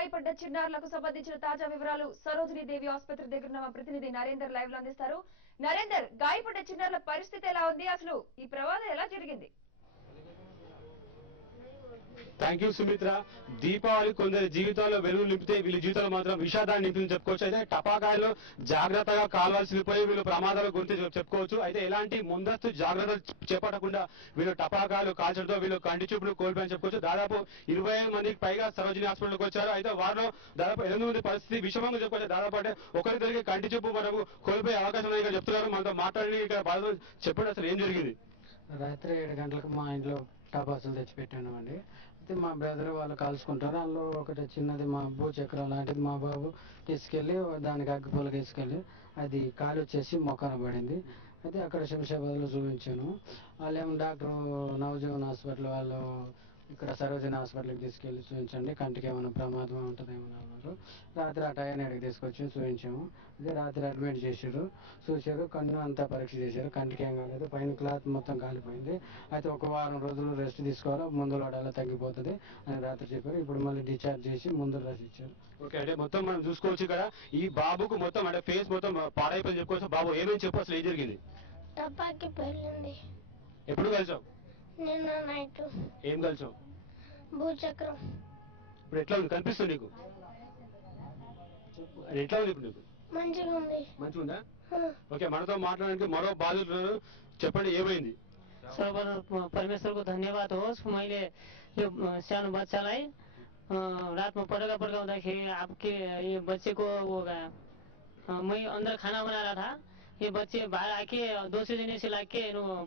గాయపడ్డ చిన్నారులకు సంబంధించిన తాజా వివరాలు సరోజినీ దేవి ఆసుపత్రి దగ్గర మా ప్రతినిధి నరేందర్ లైవ్ లో అందిస్తారు. నరేందర్, గాయపడ్డ చిన్నారుల పరిస్థితి ఎలా ఉంది, అసలు ఈ ప్రమాదం ఎలా జరిగింది? Thank you Sumitra. దీపావళి కొందరి జీవితాల్లో వెలుగు నింపితే వీళ్ళ జీవితాలు మాత్రం విషాదాన్ని నింపిందని చెప్పుకోవచ్చు. అయితే టపాకాయలు జాగ్రత్తగా కాల్వాల్సి పోయి వీళ్ళు ప్రమాదాల గురించి చెప్పుకోవచ్చు. అయితే ఎలాంటి ముందస్తు జాగ్రత్తలు చేపట్టకుండా వీళ్ళు టపాకాయలు కాల్చడంతో వీళ్ళు కంటి చూపులు కోల్పోయని చెప్పుకోవచ్చు. దాదాపు 20 మందికి పైగా సరోజినీ హాస్పిటల్కి వచ్చారు. అయితే వారిలో దాదాపు 8 మంది పరిస్థితి విషమంగా చెప్పుకోవచ్చు. దాదాపు అంటే ఒకరిద్దరికి కంటి చూపు మనకు కోల్పోయే అవకాశం ఉందని చెప్తున్నారు. మనతో మాట్లాడి ఇక్కడ బాధలు చెప్పండి, అసలు ఏం జరిగింది? రాత్రి 7 గంటలకు మా ఇంట్లో టపాసులు తెచ్చిపెట్టామండి. అయితే మా బ్రదర్ వాళ్ళు కాల్చుకుంటారు. అందులో ఒకటి చిన్నది మా భూచక్రం లాంటిది మా బాబు తీసుకెళ్ళి దానికి అగ్గిపుల్లకి తీసుకెళ్ళి అది కాలు వచ్చేసి మొక్కన పడింది. అయితే అక్కడ శంషాబాద్లో చూపించాను. వాళ్ళేమో డాక్టర్ నవజీవన్ హాస్పిటల్ వాళ్ళు ఇక్కడ సరోజినీ హాస్పిటల్కి తీసుకెళ్ళి చూపించండి, కంటికి ఏమైనా ప్రమాదం ఉంటుందేమో అన్నారు. రాత్రి ఆ టైర్కి తీసుకొచ్చి చూపించాము. అదే రాత్రి అడ్మిట్ చేశారు, చూశారు, కన్ను అంతా పరీక్ష చేశారు. కంటికి ఏం కాలేదు, పైన క్లాత్ మొత్తం కాలిపోయింది. అయితే ఒక వారం రోజులు రెస్ట్ తీసుకోవాలి, మందులు వాడాలి, తగ్గిపోతుంది అని రాత్రి చెప్పారు. ఇప్పుడు మళ్ళీ డిశ్చార్జ్ చేసి మందులు రాసి ఇచ్చారు. ఓకే, అంటే మొత్తం మనం చూసుకోవచ్చు ఇక్కడ ఈ బాబుకు మొత్తం అంటే ఫేస్ మొత్తం పాడైపోయి చెప్పుకోవచ్చు. బాబు ఏమేమి చెప్పు, అసలు ఏం జరిగింది? టపాకి పెళ్ళింది. ఎప్పుడు కలిసావు? నిన్న నైట్. ఏం కలిసావు? భూచక్రం. ఇప్పుడు ఎట్లా ఉంది, కనిపిస్తుంది నీకు? ఎట్లా ఉంది ఇప్పుడు నీకు? మంచిగా ఉంది. మంచిగా ఉందా? ఓకే, మనతో మాట్లాడడానికి మరో బాధితులు, చెప్పండి ఏమైంది? सर्वर परमेश्वर को धन्यवाद होस्। मैले यो सानो बच्चालाई रात में पटका पटकाउँदाखेरि आपके ये बच्चे को हो गया। मैं अंदर खाना बना रहा था, ये बच्चे बाहर आके दूसरे जने से लाके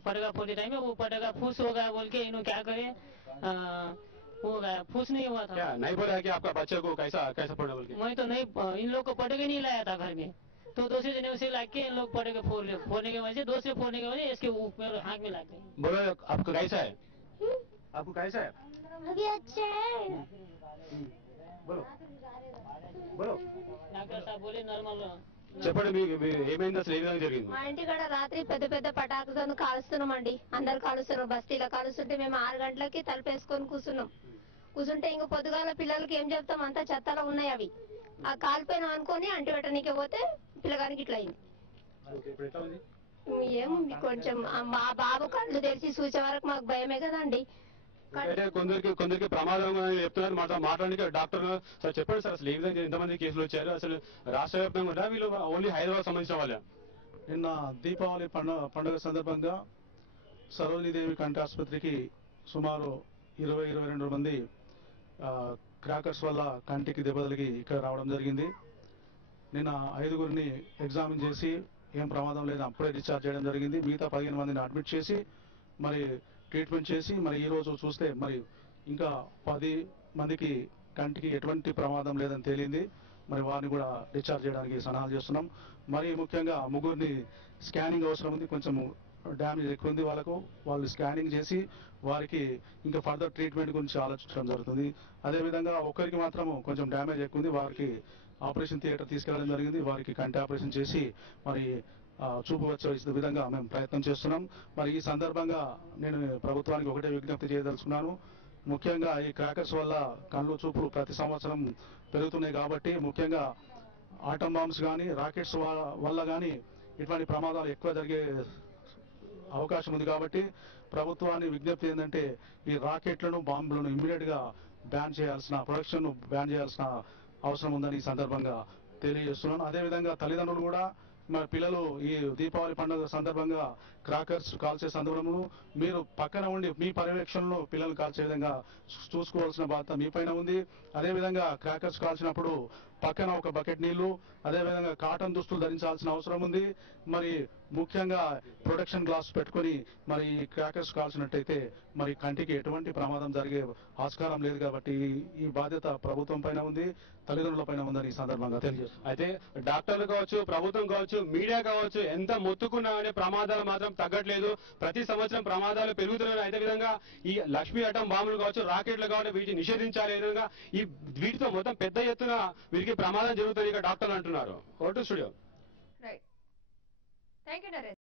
पटका फोड़ते टाइम में वो पटका फूस हो गया बोल के इन्हों क्या करे, हो गया, फूस नहीं हुआ था। क्या नहीं बोला कि आपका बच्चे को कैसा कैसा पड़ा बोल के? मैं तो नहीं, इन लोग को पटके नहीं लाया था घर में, तो दूसरे जने उसे लाके इन लोग पटके फोड़ने के वजह से, दूसरे फोड़ने के वजह इसके ऊपर आँख में लाग गए। बोलो आपको कैसा है? आपको कैसा है? अभी अच्छा है। बोलो बोलो डॉक्टर साहब बोले नॉर्मल। చెప్పండి, మీకు ఏమైంది, అసలు ఏ విధంగా జరిగింది? మా ఇంటి కాడ రాత్రి పెద్ద పెద్ద పటాకులను కాలుస్తున్నామండి. అందరు కాలుస్తున్నారు, బస్తీలో కాలుస్తుంటే మేము 6 గంటలకి తలుపేసుకొని కూర్చుంటే ఇంక పొద్దుగాల పిల్లలకి ఏం చెప్తాం, అంతా చెత్తలో ఉన్నాయి అవి. ఆ కాలిపోయిన అనుకొని అంటి పెట్టనీకే పోతే పిల్లగానికి ఇట్లా అయింది. ఏం కొంచెం మా బాబు కళ్ళు తెరిచి చూసే వరకు మాకు భయమే కదండి. కొందరికి ప్రమాదం చెప్తున్నారు. మాతో మాట్లాడడానికి డాక్టర్ సార్ చెప్పండి సార్, అసలు ఏ విధంగా ఎంతమంది కేసులు వచ్చారు, అసలు రాష్ట్ర వ్యాప్తంగా ఉంటా వీళ్ళు ఓన్లీ హైదరాబాద్ సంబంధించిన వాళ్ళ? నిన్న దీపావళి పండుగ సందర్భంగా సరోజినీదేవి కంటి ఆసుపత్రికి సుమారు 22 మంది క్రాకర్స్ వల్ల కంటికి దెబ్బతలిగి ఇక్కడ రావడం జరిగింది. నిన్న 5గురిని ఎగ్జామిన్ చేసి ఏం ప్రమాదం లేదు అప్పుడే డిశ్చార్జ్ చేయడం జరిగింది. మిగతా 15 మందిని అడ్మిట్ చేసి మరి ట్రీట్మెంట్ చేసి మరి ఈ రోజు చూస్తే మరి ఇంకా 10 మందికి కంటికి ఎటువంటి ప్రమాదం లేదని తేలింది. మరి వారిని కూడా డిశ్చార్జ్ చేయడానికి సన్నాహాలు చేస్తున్నాం. మరి ముఖ్యంగా 3గురిని స్కానింగ్ అవసరం ఉంది, కొంచెం డ్యామేజ్ ఎక్కువ ఉంది వాళ్ళకు. వాళ్ళు స్కానింగ్ చేసి వారికి ఇంకా ఫర్దర్ ట్రీట్మెంట్ గురించి ఆలోచించడం జరుగుతుంది. అదేవిధంగా ఒకరికి మాత్రం కొంచెం డ్యామేజ్ ఎక్కువ ఉంది, వారికి ఆపరేషన్ థియేటర్ తీసుకెళ్లడం జరిగింది. వారికి కంటి ఆపరేషన్ చేసి మరి చూపు వచ్చే విధంగా మేము ప్రయత్నం చేస్తున్నాం. మరి ఈ సందర్భంగా నేను ప్రభుత్వానికి ఒకటే విజ్ఞప్తి చేయదలుచుకున్నాను. ముఖ్యంగా ఈ క్రాకర్స్ వల్ల కళ్ళు చూపు ప్రతి సంవత్సరం పెరుగుతున్నాయి కాబట్టి ముఖ్యంగా ఆటం బాంబ్స్ కానీ రాకెట్స్ వల్ల కానీ ఇటువంటి ప్రమాదాలు ఎక్కువ జరిగే అవకాశం ఉంది. కాబట్టి ప్రభుత్వాన్ని విజ్ఞప్తి ఏంటంటే ఈ రాకెట్లను బాంబులను ఇమ్మీడియట్ గా బ్యాన్ చేయాల్సిన, ప్రొడక్షన్ బ్యాన్ చేయాల్సిన అవసరం ఉందని ఈ సందర్భంగా తెలియజేస్తున్నాను. అదేవిధంగా తల్లిదండ్రులు కూడా మరి పిల్లలు ఈ దీపావళి పండుగ సందర్భంగా క్రాకర్స్ కాల్చే సందర్భంలో మీరు పక్కన ఉండి మీ పర్యవేక్షణలో పిల్లలు కాల్చే విధంగా చూసుకోవాల్సిన బాధ్యత మీ పైన ఉంది. అదేవిధంగా క్రాకర్స్ కాల్చినప్పుడు పక్కన ఒక బకెట్ నీళ్లు, అదేవిధంగా కాటన్ దుస్తులు ధరించాల్సిన అవసరం ఉంది. మరి ముఖ్యంగా ప్రొటెక్షన్ గ్లాస్ పెట్టుకొని మరి ఈ క్రాకర్స్ కాల్చినట్టయితే మరి కంటికి ఎటువంటి ప్రమాదం జరిగే ఆస్కారం లేదు. కాబట్టి ఈ బాధ్యత ప్రభుత్వం పైన ఉంది, తల్లిదండ్రుల పైన ఉందని ఈ సందర్భంగా తెలియజేస్తుంది. అయితే డాక్టర్లు కావచ్చు, ప్రభుత్వం కావచ్చు, మీడియా కావచ్చు, ఎంత మొత్తుకున్నా అనే ప్రమాదాలు మాత్రం తగ్గట్లేదు. ప్రతి సంవత్సరం ప్రమాదాలు పెరుగుతున్నాయి. అదే విధంగా ఈ లక్ష్మీ అటం బాంబులు కావచ్చు, రాకెట్లు కావచ్చు, వీటిని నిషేధించాలి. విధంగా ఈ వీటితో మొత్తం పెద్ద ఎత్తున వీరికి ప్రమాదం జరుగుతుంది ఇక డాక్టర్లు అంటున్నారు. Vote studio. Right, thank you Narender.